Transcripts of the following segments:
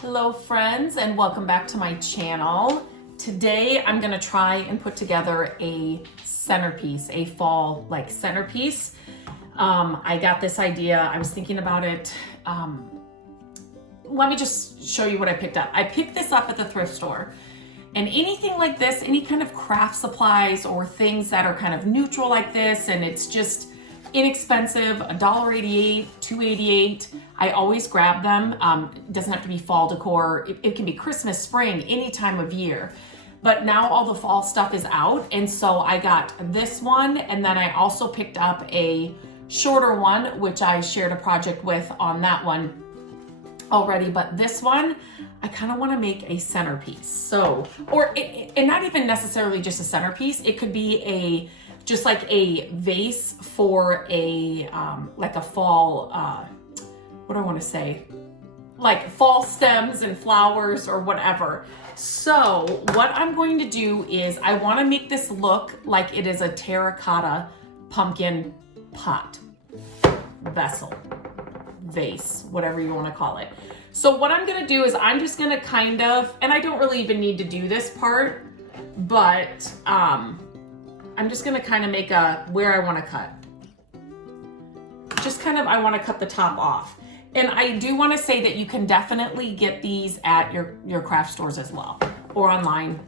Hello friends, and welcome back to my channel. Today I'm gonna try and put together a centerpiece, a fall centerpiece. I got this idea, I was thinking about it. Let me just show you what I picked up. I picked this up at the thrift store, and anything like this, any kind of craft supplies or things that are kind of neutral like this, and it's just inexpensive, $1.88, $2.88. I always grab them. It doesn't have to be fall decor. It can be Christmas, spring, any time of year. But now all the fall stuff is out, and so I got this one, and then I also picked up a shorter one, which I shared a project with on that one already. But this one, I kind of want to make a centerpiece. So, and not even necessarily just a centerpiece. It could be just like a vase for like a fall, what do I want to say? Like fall stems and flowers or whatever. So what I'm going to do is I want to make this look like it is a terracotta pumpkin pot, vessel, vase, whatever you want to call it. So what I'm going to do is I'm just going to kind of, and I don't really even need to do this part, but I'm just gonna kind of make where I want to cut. Just kind of, I want to cut the top off. And I do want to say that you can definitely get these at your craft stores as well, or online.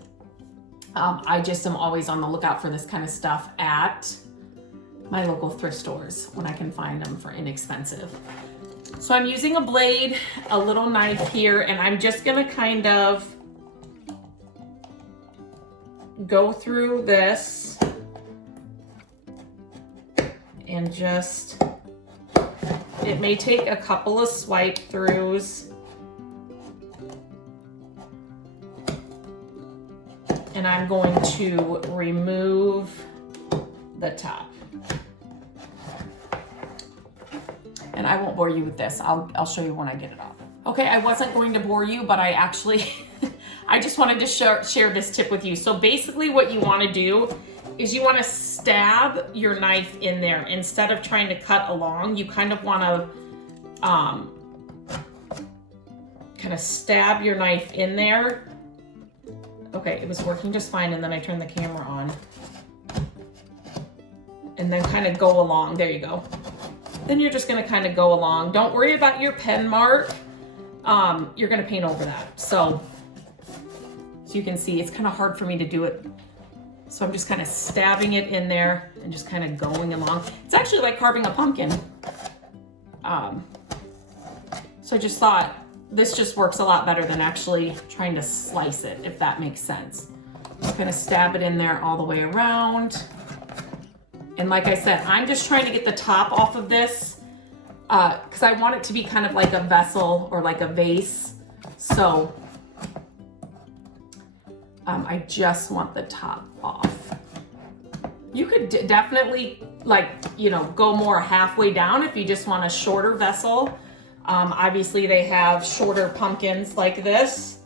I just am always on the lookout for this kind of stuff at my local thrift stores when I can find them for inexpensive. So I'm using a blade, a little knife here, and I'm just gonna kind of go through this and just, it may take a couple of swipe throughs. And I'm going to remove the top. And I won't bore you with this. I'll show you when I get it off. Okay, I wasn't going to bore you, but I actually, I just wanted to share this tip with you. So basically what you want to do is you want to stab your knife in there. Instead of trying to cut along, you kind of want to kind of stab your knife in there. Okay, it was working just fine, and then I turned the camera on. And then kind of go along. There you go. Then you're just going to kind of go along. Don't worry about your pen mark. You're going to paint over that. So you can see it's kind of hard for me to do it. So I'm just kind of stabbing it in there and just kind of going along. It's actually like carving a pumpkin. So I just thought this just works a lot better than actually trying to slice it, if that makes sense. Just kind of stab it in there all the way around. And like I said, I'm just trying to get the top off of this because I want it to be kind of like a vessel or like a vase. So I just want the top off. You could definitely go more halfway down if you just want a shorter vessel. Obviously they have shorter pumpkins like this.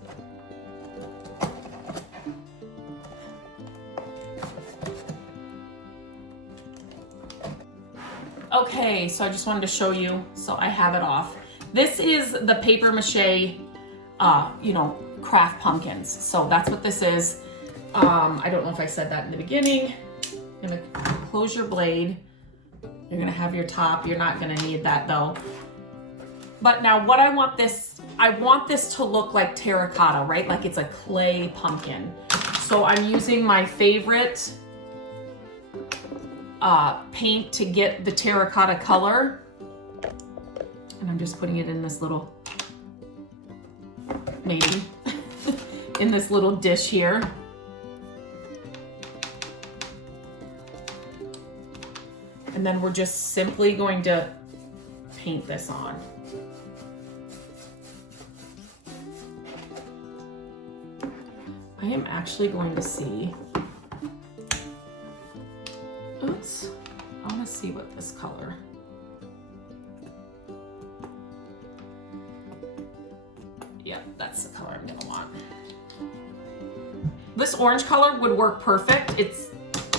Okay, so I just wanted to show you, so I have it off. This is the paper mache, craft pumpkins. So that's what this is. I don't know if I said that in the beginning. You're gonna close your blade. You're gonna have your top. You're not gonna need that though. But now what I want this to look like terracotta, right? Like it's a clay pumpkin. So I'm using my favorite paint to get the terracotta color. And I'm just putting it in this little, maybe, in this little dish here. And then we're just simply going to paint this on. I am actually going to see, oops, I want to see what this color. Yeah, that's the color I'm gonna want. This orange color would work perfect.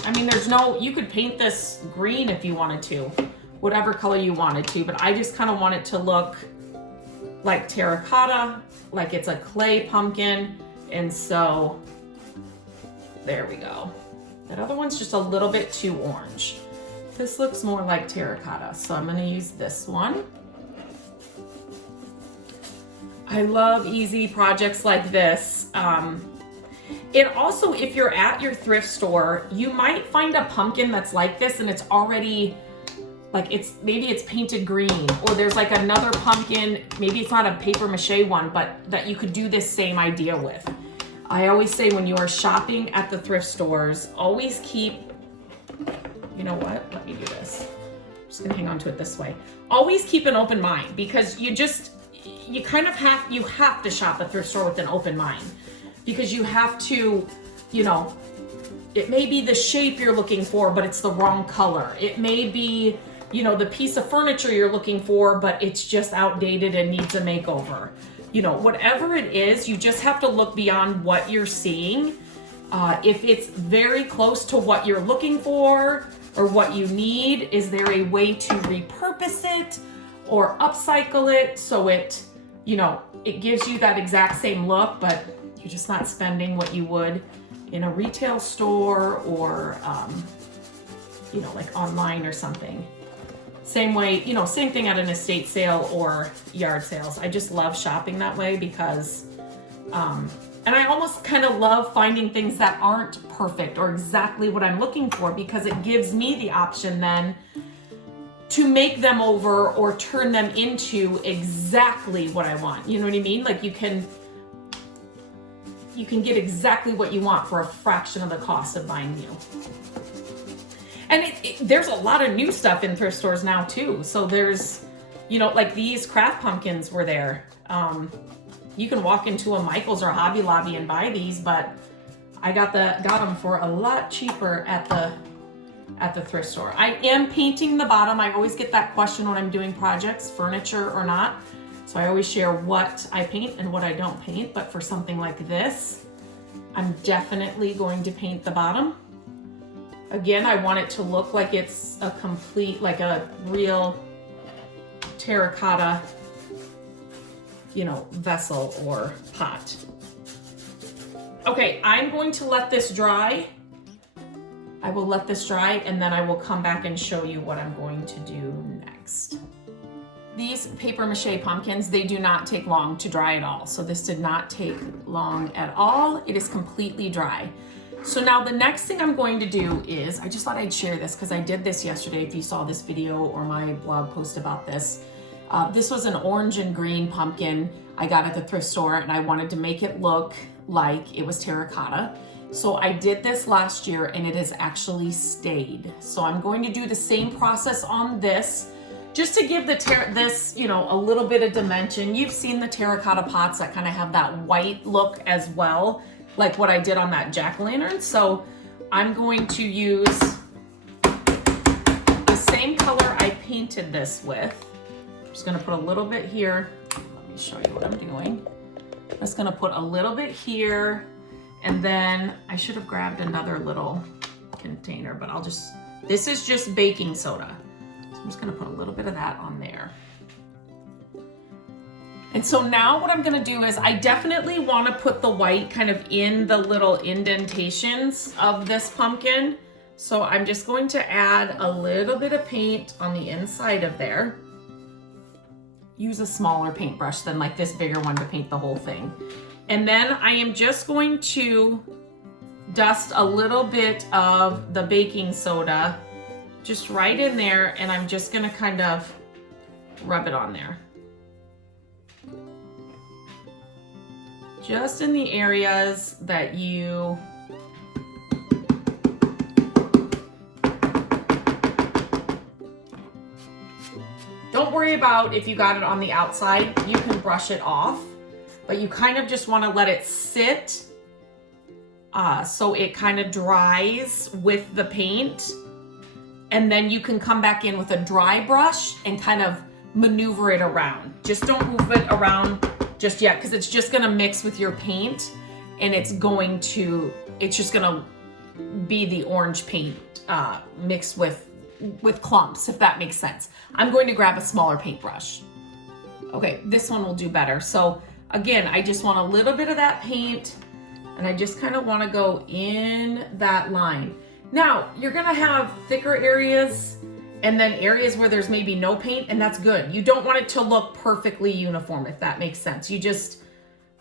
I mean, there's no, you could paint this green if you wanted to, whatever color you wanted to, but I just kind of want it to look like terracotta, like it's a clay pumpkin. And so there we go. That other one's just a little bit too orange. This looks more like terracotta, so I'm gonna use this one. I love easy projects like this. And also, if you're at your thrift store, you might find a pumpkin that's like this and it's already, like maybe it's painted green, or there's like another pumpkin, maybe it's not a paper mache one, but that you could do this same idea with. I always say when you are shopping at the thrift stores, always keep, you know what, let me do this. I'm just gonna hang on to it this way. Always keep an open mind, because you have to shop at thrift store with an open mind, because you have to, you know, it may be the shape you're looking for, but it's the wrong color. It may be, you know, the piece of furniture you're looking for, but it's just outdated and needs a makeover. You know, whatever it is, you just have to look beyond what you're seeing. If it's very close to what you're looking for or what you need, is there a way to repurpose it or upcycle it so it, you know, it gives you that exact same look, but you're just not spending what you would in a retail store or, you know, like online or something. Same way, you know, same thing at an estate sale or yard sales. I just love shopping that way because, and I almost kind of love finding things that aren't perfect or exactly what I'm looking for, because it gives me the option then to make them over or turn them into exactly what I want. You know what I mean? Like you can get exactly what you want for a fraction of the cost of buying new. And there's a lot of new stuff in thrift stores now too. So there's, you know, like these craft pumpkins were there. You can walk into a Michael's or Hobby Lobby and buy these, but I got them for a lot cheaper at the thrift store. I am painting the bottom. I always get that question when I'm doing projects, furniture or not. So I always share what I paint and what I don't paint. But for something like this, I'm definitely going to paint the bottom. Again, I want it to look like it's a complete, like a real terracotta, you know, vessel or pot. Okay, I'm going to let this dry. I will let this dry and then I will come back and show you what I'm going to do next. These paper mache pumpkins, they do not take long to dry at all. So this did not take long at all. It is completely dry. So now the next thing I'm going to do is, I just thought I'd share this because I did this yesterday if you saw this video or my blog post about this. This was an orange and green pumpkin I got at the thrift store and I wanted to make it look like it was terracotta. So I did this last year and it has actually stayed. So I'm going to do the same process on this just to give this, you know, a little bit of dimension. You've seen the terracotta pots that kind of have that white look as well, like what I did on that jack-o'-lantern. So I'm going to use the same color I painted this with. I'm just gonna put a little bit here. Let me show you what I'm doing. I'm just gonna put a little bit here, and then I should have grabbed another little container, but this is just baking soda. So I'm just gonna put a little bit of that on there. And so now what I'm gonna do is I definitely wanna put the white kind of in the little indentations of this pumpkin. So I'm just going to add a little bit of paint on the inside of there. Use a smaller paintbrush than like this bigger one to paint the whole thing. And then I am just going to dust a little bit of the baking soda just right in there, and I'm just gonna kind of rub it on there. Just in the areas that you don't worry about if you got it on the outside, you can brush it off, but you kind of just want to let it sit so it kind of dries with the paint, and then you can come back in with a dry brush and kind of maneuver it around. Just don't move it around just yet, because it's just gonna mix with your paint and it's just gonna be the orange paint mixed with with clumps, if that makes sense. I'm going to grab a smaller paintbrush. Okay, this one will do better. So again, I just want a little bit of that paint, and I just kind of want to go in that line. Now, you're gonna have thicker areas and then areas where there's maybe no paint, and that's good. You don't want it to look perfectly uniform, if that makes sense. You just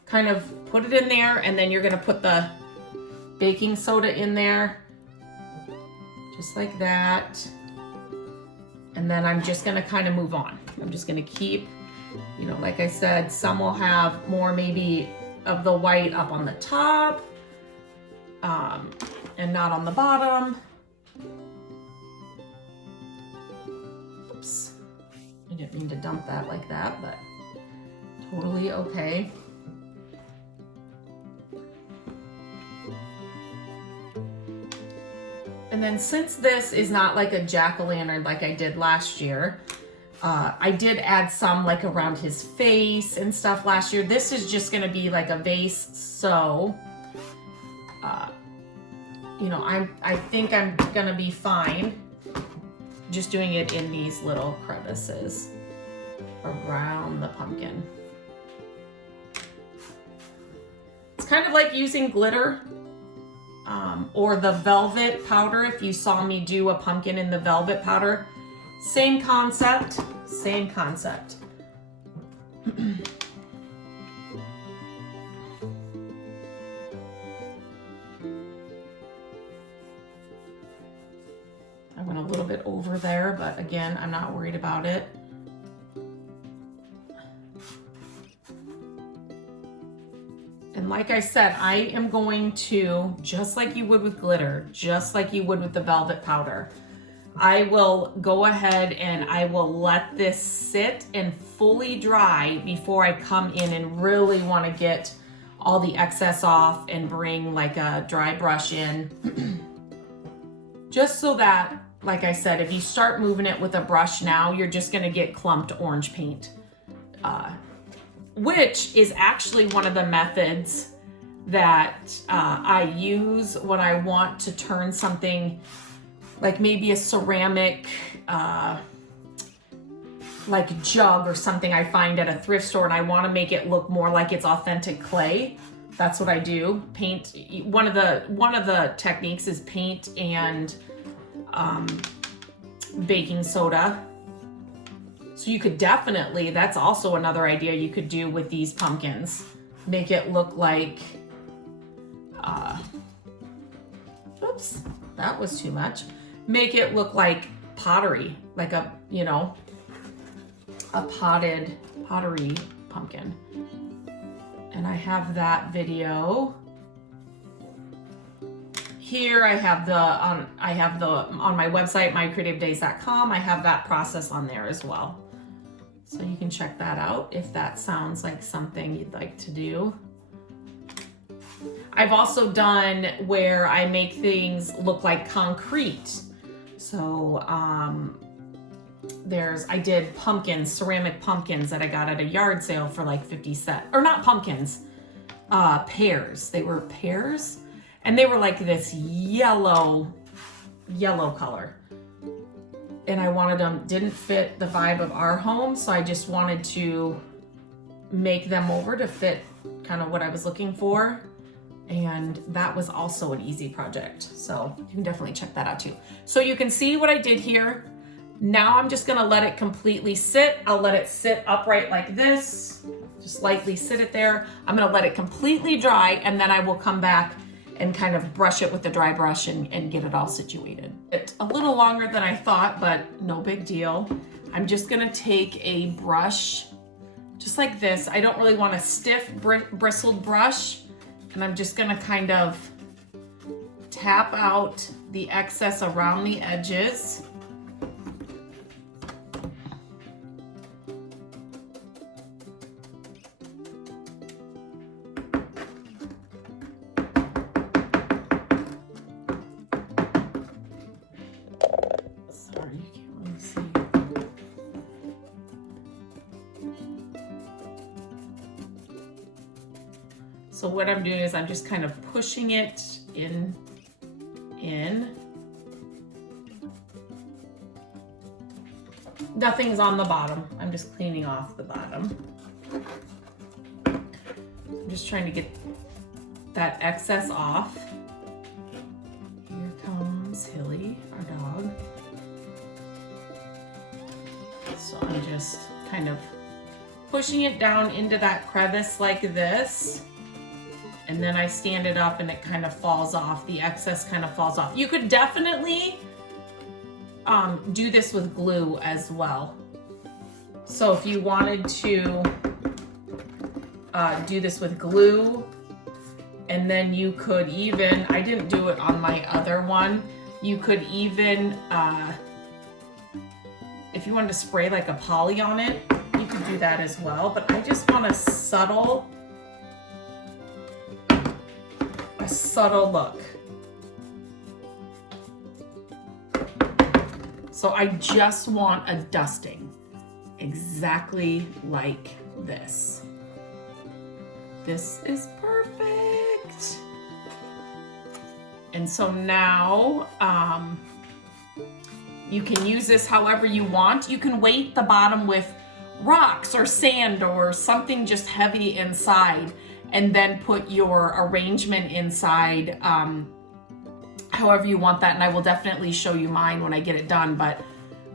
kind of put it in there, and then you're gonna put the baking soda in there, just like that. And then I'm just gonna kind of move on. I'm just gonna keep, you know, like I said, some will have more maybe of the white up on the top, and not on the bottom. Oops, I didn't mean to dump that like that, but totally okay. And then since this is not like a jack-o'-lantern like I did last year, I did add some like around his face and stuff last year. This is just gonna be like a vase, so you know, I think I'm gonna be fine just doing it in these little crevices around the pumpkin. It's kind of like using glitter or the velvet powder. If you saw me do a pumpkin in the velvet powder, same concept, same concept. I went a little bit over there, but again, I'm not worried about it. And like I said, I am going to, just like you would with glitter, just like you would with the velvet powder, I will go ahead and I will let this sit and fully dry before I come in and really want to get all the excess off and bring like a dry brush in. Just so that, like I said, if you start moving it with a brush now, you're just going to get clumped orange paint. Which is actually one of the methods that I use when I want to turn something like maybe a ceramic like jug or something I find at a thrift store, and I want to make it look more like it's authentic clay. That's what I do. Paint. One of the techniques is paint and baking soda. So you could definitely, that's also another idea you could do with these pumpkins. Make it look like, oops, that was too much. Make it look like pottery, like a, you know, a pottery pumpkin. And I have that video. Here I have the on my website, mycreativedays.com. I have that process on there as well. So you can check that out if that sounds like something you'd like to do. I've also done where I make things look like concrete. So I did pumpkins, ceramic pumpkins that I got at a yard sale for like 50 cents. Or not pumpkins, pears. They were pears. And they were like this yellow color. And I wanted them, didn't fit the vibe of our home, so I just wanted to make them over to fit kind of what I was looking for. And that was also an easy project. So you can definitely check that out too. So you can see what I did here. Now I'm just gonna let it completely sit. I'll let it sit upright like this. Just lightly sit it there. I'm gonna let it completely dry, and then I will come back and kind of brush it with the dry brush and get it all situated. It's a little longer than I thought, but no big deal. I'm just gonna take a brush, just like this. I don't really want a stiff bristled brush, and I'm just gonna kind of tap out the excess around the edges. So what I'm doing is I'm just kind of pushing it in. Nothing's on the bottom. I'm just cleaning off the bottom. I'm just trying to get that excess off. Here comes Hilly, our dog. So I'm just kind of pushing it down into that crevice like this. And then I stand it up and it kind of falls off. The excess kind of falls off. You could definitely do this with glue as well. So if you wanted to do this with glue, and then you could even, I didn't do it on my other one, you could even, if you wanted to spray like a poly on it, you could do that as well. But I just want a subtle look. So I just want a dusting, exactly like this. This is perfect. And so now you can use this however you want. You can weight the bottom with rocks or sand or something just heavy inside, and then put your arrangement inside however you want that. And I will definitely show you mine when I get it done. But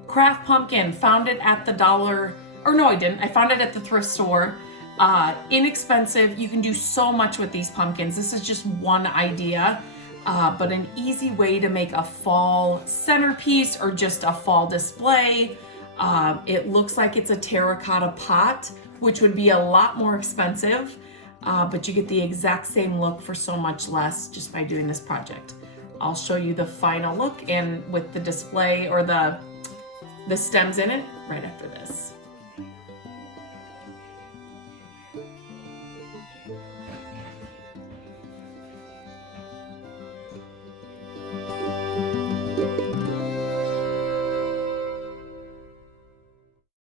craft pumpkin, found it at the dollar, or no, I didn't. I found it at the thrift store. Inexpensive. You can do so much with these pumpkins. This is just one idea, but an easy way to make a fall centerpiece or just a fall display. It looks like it's a terracotta pot, which would be a lot more expensive, but you get the exact same look for so much less just by doing this project. I'll show you the final look and with the display or the stems in it right after this.